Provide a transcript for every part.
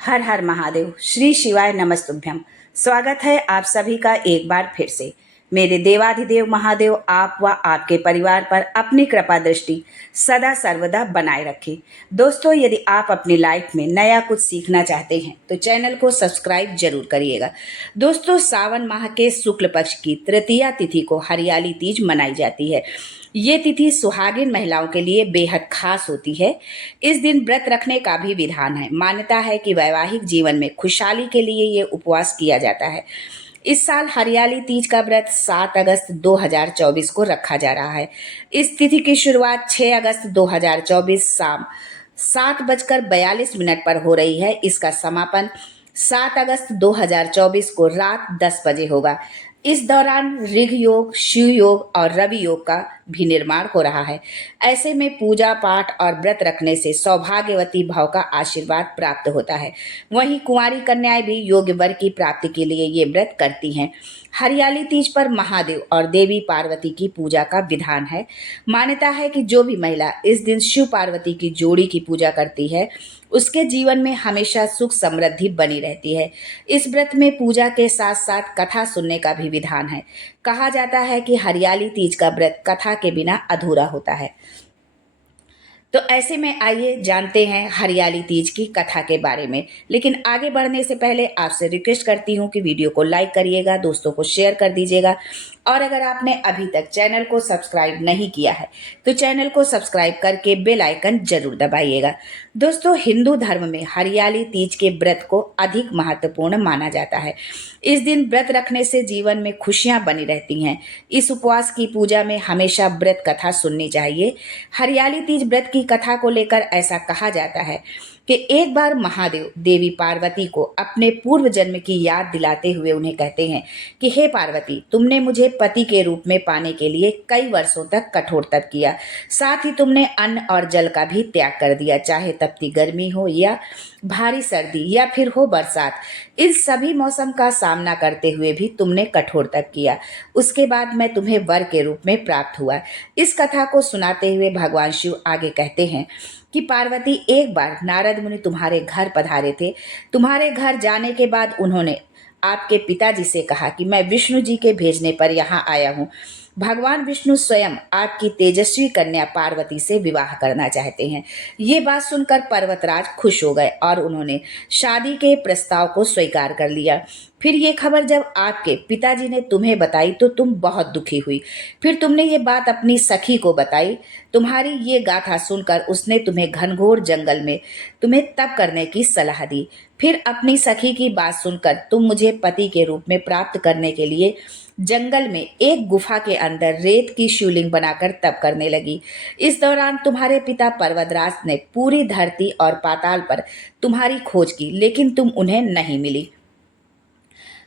हर हर महादेव। श्री शिवाय नमस्तुभ्यम। स्वागत है आप सभी का एक बार फिर से। मेरे देवाधिदेव महादेव आप व आपके परिवार पर अपनी कृपा दृष्टि सदा सर्वदा बनाए रखें। दोस्तों, यदि आप अपनी लाइफ में नया कुछ सीखना चाहते हैं तो चैनल को सब्सक्राइब जरूर करिएगा। दोस्तों, सावन माह के शुक्ल पक्ष की तृतीया तिथि को हरियाली तीज मनाई जाती है। ये तिथि सुहागिन महिलाओं के लिए बेहद खास होती है। इस दिन व्रत रखने का भी विधान है। मान्यता है कि वैवाहिक जीवन में खुशहाली के लिए ये उपवास किया जाता है। इस साल हरियाली तीज का व्रत 7 अगस्त 2024 को रखा जा रहा है। इस तिथि की शुरुआत 6 अगस्त 2024 शाम 7:42 पर हो रही है। इसका समापन 7 अगस्त 2024 को रात 10 बजे होगा। इस दौरान ऋग योग, शिव योग और रवि योग का भी निर्माण हो रहा है। ऐसे में पूजा पाठ और व्रत रखने से सौभाग्यवती भाव का आशीर्वाद प्राप्त होता है। वहीं कुंवारी कन्याएं भी योग्य वर की प्राप्ति के लिए ये व्रत करती हैं। हरियाली तीज पर महादेव और देवी पार्वती की पूजा का विधान है। मान्यता है कि जो भी महिला इस दिन शिव पार्वती की जोड़ी की पूजा करती है उसके जीवन में हमेशा सुख समृद्धि बनी रहती है। इस व्रत में पूजा के साथ साथ कथा सुनने का भी विधान है। कहा जाता है कि हरियाली तीज का व्रत कथा के बिना अधूरा होता है। तो ऐसे में आइए जानते हैं हरियाली तीज की कथा के बारे में। लेकिन आगे बढ़ने से पहले आपसे रिक्वेस्ट करती हूँ कि वीडियो को लाइक करिएगा, दोस्तों को शेयर कर दीजिएगा और अगर आपने अभी तक चैनल को सब्सक्राइब नहीं किया है तो चैनल को सब्सक्राइब करके बेल आइकन जरूर दबाइएगा। दोस्तों, हिंदू धर्म में हरियाली तीज के व्रत को अधिक महत्वपूर्ण माना जाता है। इस दिन व्रत रखने से जीवन में खुशियां बनी रहती हैं। इस उपवास की पूजा में हमेशा व्रत कथा सुननी चाहिए। हरियाली तीज व्रत की कथा को लेकर ऐसा कहा जाता है कि एक बार महादेव देवी पार्वती को अपने पूर्व जन्म की याद दिलाते हुए उन्हें कहते हैं कि हे पार्वती, तुमने मुझे पति के रूप में पाने के लिए कई वर्षों तक कठोर तप किया। साथ ही तुमने अन्न और जल का भी त्याग कर दिया, चाहे तपती गर्मी हो या भारी सर्दी या फिर हो बरसात। इन सभी मौसम का सामना करते हुए भी तुमने कठोर तप किया। उसके बाद मैं तुम्हें वर के रूप में प्राप्त हुआ। इस कथा को सुनाते हुए भगवान शिव आगे कहते हैं कि पार्वती, एक बार नारद मुनि तुम्हारे घर पधारे थे। तुम्हारे घर जाने के बाद उन्होंने आपके पिताजी से कहा कि मैं विष्णु जी के भेजने पर यहाँ आया हूँ। भगवान विष्णु स्वयं आपकी तेजस्वी कन्या पार्वती से विवाह करना चाहते हैं। ये बात सुनकर पर्वतराज खुश हो गए और उन्होंने शादी के प्रस्ताव को स्वीकार कर लिया। फिर ये खबर जब आपके पिताजी ने तुम्हें बताई तो तुम बहुत दुखी हुई। फिर तुमने ये बात अपनी सखी को बताई। तुम्हारी ये गाथा सुनकर उसने तुम्हें घनघोर जंगल में तुम्हें तप करने की सलाह दी। फिर अपनी सखी की बात सुनकर तुम मुझे पति के रूप में प्राप्त करने के लिए जंगल में एक गुफा के अंदर रेत की शिवलिंग बनाकर तप करने लगी। इस दौरान तुम्हारे पिता पर्वतराज ने पूरी धरती और पाताल पर तुम्हारी खोज की, लेकिन तुम उन्हें नहीं मिली।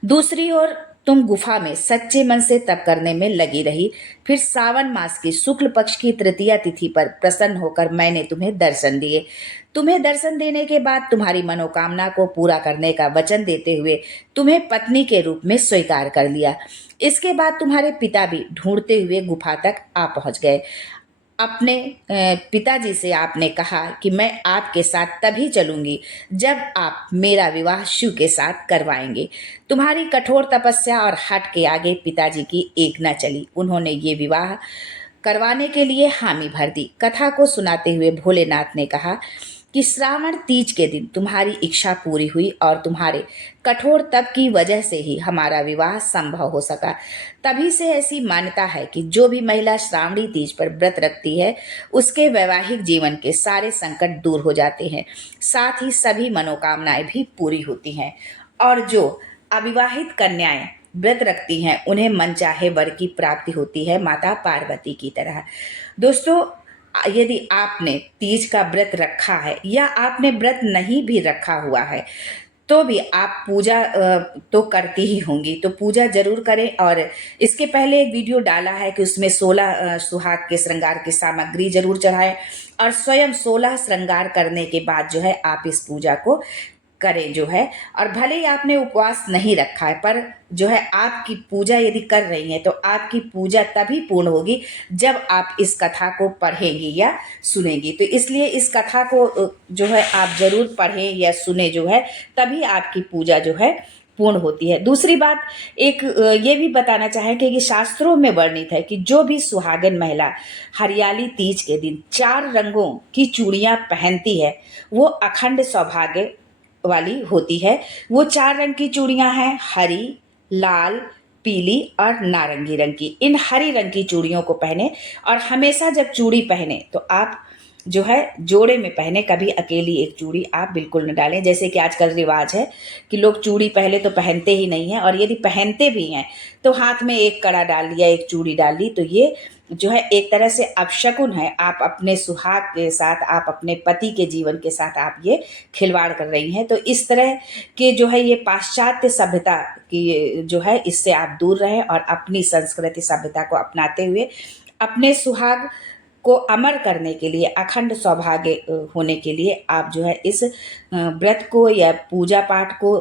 दूसरी ओर तुम गुफा में सच्चे मन से तप करने में लगी रही। फिर सावन मास की शुक्ल पक्ष की तृतीया तिथि पर प्रसन्न होकर मैंने तुम्हें दर्शन दिए। तुम्हें दर्शन देने के बाद तुम्हारी मनोकामना को पूरा करने का वचन देते हुए तुम्हें पत्नी के रूप में स्वीकार कर लिया। इसके बाद तुम्हारे पिता भी ढूंढते हुए गुफा तक आ पहुंच गए। अपने पिताजी से आपने कहा कि मैं आपके साथ तभी चलूंगी जब आप मेरा विवाह शिव के साथ करवाएंगे। तुम्हारी कठोर तपस्या और हठ के आगे पिताजी की एक न चली। उन्होंने ये विवाह करवाने के लिए हामी भर दी। कथा को सुनाते हुए भोलेनाथ ने कहा कि श्रावण तीज के दिन तुम्हारी इच्छा पूरी हुई और तुम्हारे कठोर तप की वजह से ही हमारा विवाह संभव हो सका। तभी से ऐसी मान्यता है कि जो भी महिला श्रावणी तीज पर व्रत रखती है उसके वैवाहिक जीवन के सारे संकट दूर हो जाते हैं, साथ ही सभी मनोकामनाएं भी पूरी होती हैं। और जो अविवाहित कन्याएं व्रत रखती हैं उन्हें मनचाहे वर की प्राप्ति होती है, माता पार्वती की तरह। दोस्तों, यदि आपने तीज का व्रत रखा है या आपने व्रत नहीं भी रखा हुआ है तो भी आप पूजा तो करती ही होंगी, तो पूजा जरूर करें। और इसके पहले एक वीडियो डाला है कि उसमें 16 सुहाग के श्रृंगार की सामग्री जरूर चढ़ाएं और स्वयं 16 श्रृंगार करने के बाद जो है आप इस पूजा को करें जो है। और भले ही आपने उपवास नहीं रखा है, पर जो है आपकी पूजा यदि कर रही हैं तो आपकी पूजा तभी पूर्ण होगी जब आप इस कथा को पढ़ेंगी या सुनेंगी। तो इसलिए इस कथा को जो है आप जरूर पढ़ें या सुने जो है, तभी आपकी पूजा जो है पूर्ण होती है। दूसरी बात एक ये भी बताना चाहेंगे कि शास्त्रों में वर्णित है कि जो भी सुहागन महिला हरियाली तीज के दिन 4 रंगों की चूड़ियां पहनती है वो अखंड सौभाग्य वाली होती है। वो 4 रंग की चूड़ियां हैं, हरी, लाल, पीली और नारंगी रंग की। इन हरी रंग की चूड़ियों को पहने और हमेशा जब चूड़ी पहने तो आप जो है जोड़े में पहने, कभी अकेली एक चूड़ी आप बिल्कुल न डालें। जैसे कि आजकल रिवाज है कि लोग चूड़ी पहले तो पहनते ही नहीं हैं, और यदि पहनते भी हैं तो हाथ में एक कड़ा डाल लिया, एक चूड़ी डाल ली, तो ये जो है एक तरह से अपशकुन है। आप अपने सुहाग के साथ, आप अपने पति के जीवन के साथ आप ये खिलवाड़ कर रही हैं। तो इस तरह के जो है ये पाश्चात्य सभ्यता की जो है, इससे आप दूर रहें और अपनी संस्कृति सभ्यता को अपनाते हुए अपने सुहाग को अमर करने के लिए, अखंड सौभाग्य होने के लिए आप जो है इस व्रत को या पूजा पाठ को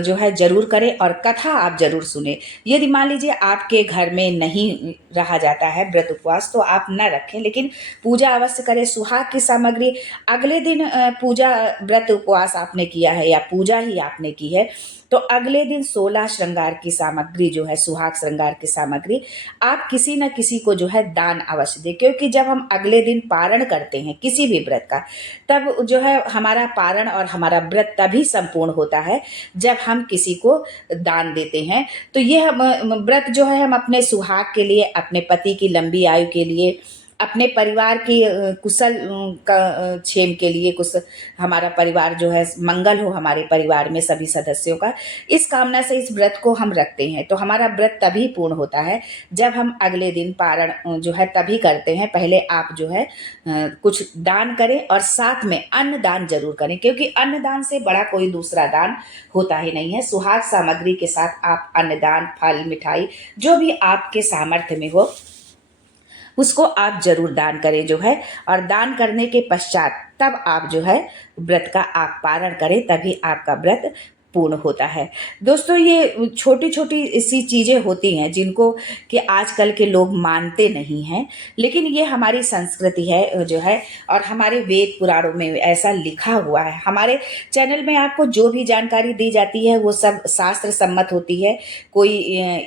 जो है जरूर करें और कथा आप जरूर सुने। यदि मान लीजिए आपके घर में नहीं रहा जाता है व्रत उपवास तो आप न रखें, लेकिन पूजा अवश्य करें। सुहाग की सामग्री अगले दिन पूजा व्रत उपवास आपने किया है या पूजा ही आपने की है तो अगले दिन 16 श्रृंगार की सामग्री जो है, सुहाग श्रृंगार की सामग्री आप किसी न किसी को जो है दान अवश्य दें। क्योंकि जब हम अगले दिन पारण करते हैं किसी भी व्रत का, तब जो है हमारा पारण और हमारा व्रत तभी संपूर्ण होता है जब हम किसी को दान देते हैं। तो ये हम व्रत जो है हम अपने सुहाग के लिए, अपने पति की लंबी आयु के लिए, अपने परिवार की कुशल का क्षेम के लिए, कुछ हमारा परिवार जो है मंगल हो हमारे परिवार में सभी सदस्यों का, इस कामना से इस व्रत को हम रखते हैं। तो हमारा व्रत तभी पूर्ण होता है जब हम अगले दिन पारण जो है तभी करते हैं। पहले आप जो है कुछ दान करें और साथ में अन्न दान जरूर करें, क्योंकि अन्न दान से बड़ा कोई दूसरा दान होता ही नहीं है। सुहाग सामग्री के साथ आप अन्न दान, फल, मिठाई जो भी आपके सामर्थ्य में हो उसको आप जरूर दान करें जो है। और दान करने के पश्चात तब आप जो है व्रत का आप पारण करें, तभी आपका व्रत पूर्ण होता है। दोस्तों ये छोटी छोटी सी चीज़ें होती हैं जिनको कि आजकल के लोग मानते नहीं हैं, लेकिन ये हमारी संस्कृति है जो है, और हमारे वेद पुराणों में ऐसा लिखा हुआ है। हमारे चैनल में आपको जो भी जानकारी दी जाती है वो सब शास्त्र सम्मत होती है, कोई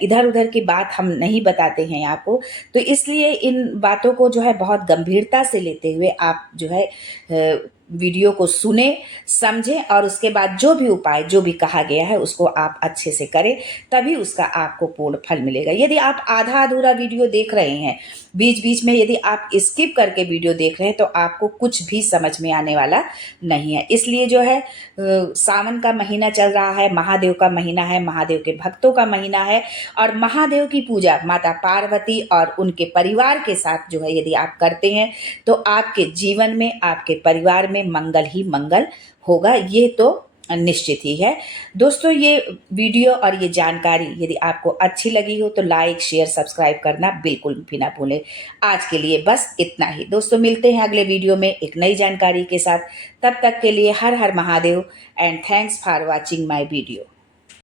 इधर उधर की बात हम नहीं बताते हैं आपको। तो इसलिए इन बातों को जो है बहुत गंभीरता से लेते हुए आप जो है वीडियो को सुने, समझें और उसके बाद जो भी उपाय, जो भी कहा गया है उसको आप अच्छे से करें, तभी उसका आपको पूर्ण फल मिलेगा। यदि आप आधा अधूरा वीडियो देख रहे हैं, बीच बीच में यदि आप स्किप करके वीडियो देख रहे हैं, तो आपको कुछ भी समझ में आने वाला नहीं है। इसलिए जो है सावन का महीना चल रहा है, महादेव का महीना है, महादेव के भक्तों का महीना है, और महादेव की पूजा माता पार्वती और उनके परिवार के साथ जो है यदि आप करते हैं तो आपके जीवन में, आपके परिवार में मंगल ही मंगल होगा, ये तो निश्चित ही है। दोस्तों ये वीडियो और ये जानकारी यदि आपको अच्छी लगी हो तो लाइक, शेयर, सब्सक्राइब करना बिल्कुल भी ना भूलें। आज के लिए बस इतना ही दोस्तों, मिलते हैं अगले वीडियो में एक नई जानकारी के साथ। तब तक के लिए हर हर Mahadev and thanks for watching my video.